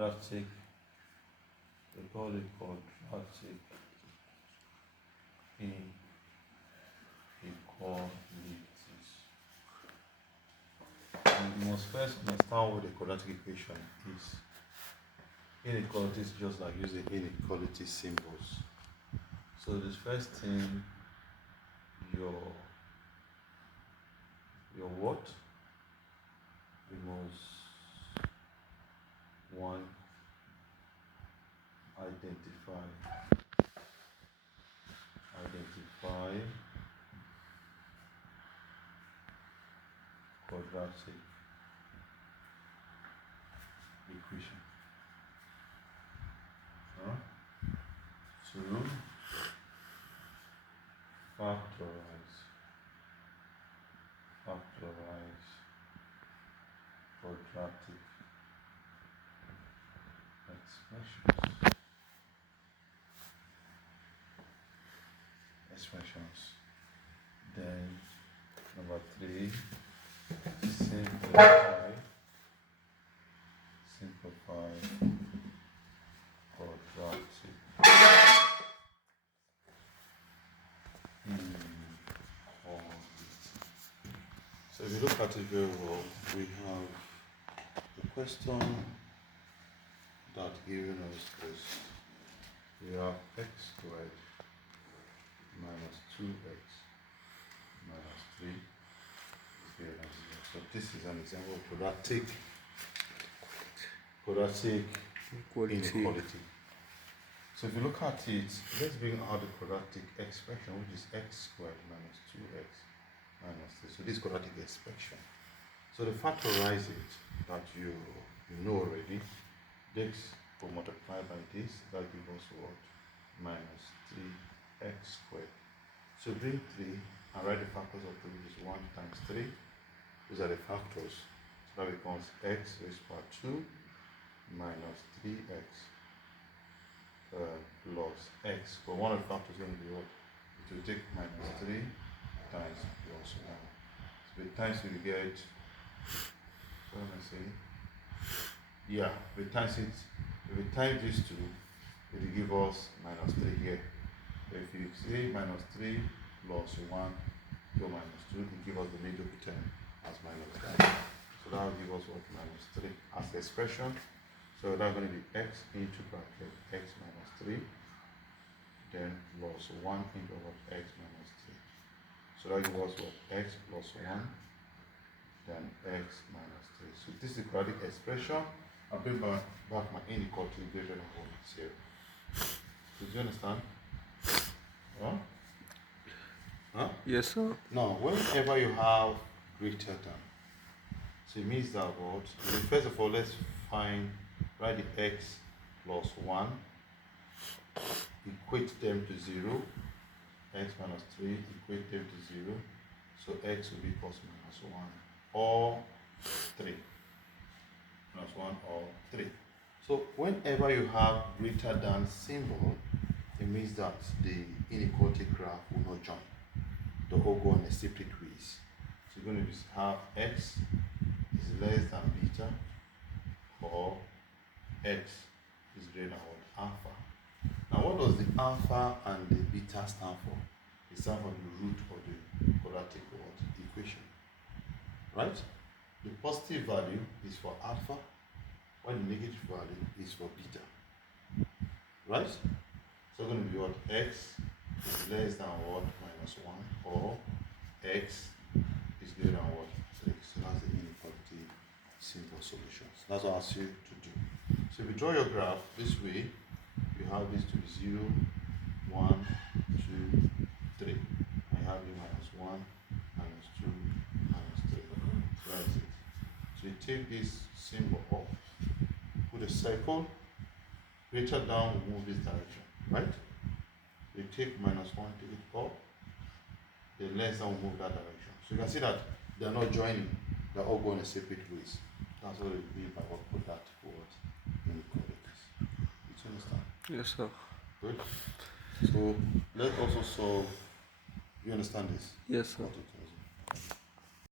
quadratic, we call it quadratic inequalities. And you must first understand what the quadratic equation is. Inequalities just like using inequality symbols. So the first thing, your what? We must one identify quadratic equation. To factorize quadratic expressions. Then number 3, simplify quadratic inequality. So if you look at it very well, we have the question that given us is we have x squared minus 2x minus 3 is greater than 0. So this is an example of quadratic inequality. So if you look at it, let's bring out the quadratic expression, which is x squared minus 2x minus 3. So this quadratic expression. So to factorize it, that you know already, this will multiply by this, that gives us what? Minus 3x squared. So bring 3 and write the factors of 3, which is 1 times 3. Those are the factors. So that becomes x raised to power 2 minus 3x plus x. But one of the factors is going to be what? It will take minus 3 times plus 1. So with times we get, what am I saying? Yeah, with times it, if we times these two, it will give us minus 3 here. If you say minus 3 plus 1 go minus 2, it will give us the middle term as minus 9. So that will give us what? Minus 3 as the expression. So that's going to be x into bracket x minus 3, then plus 1 into what? X minus 3. So that gives us what? X plus 1, then x minus 3. So this is the quadratic expression. I'll bring back my inequality greater than 0. Did you understand? Yes, sir. Now, whenever you have greater than, so it means that what? First of all, let's write the x plus 1, equate them to 0, x minus 3, equate them to 0, so x will be plus minus 1 or 3. Minus 1 or 3. So whenever you have greater than symbol, it means that the inequality graph will not join. They'll all go on a separate ways. So you're going to have x is less than beta, or x is greater than what? Alpha. Now what does the alpha and the beta stand for? It stands for the root of the quadratic equation. Right? The positive value is for alpha, while the negative value is for beta. Right? So it's going to be what? X is less than what? Minus 1, or x is greater than what? 3. So that's the inequality simple solutions. That's what I ask you to do. So if you draw your graph this way, you have this to be 0, 1, 2, 3. I have the minus 1, minus 2, minus 3. So that's it. So you take this symbol up, put a circle, greater down will move this direction, right? You take minus 1, take it up, the less than will move that direction. So you can see that they're not joining, they're all going in separate ways. That's what it means by what quadratic inequalities. You understand? Yes, sir. Good. So let's also solve. You understand this? Yes, sir. What it is.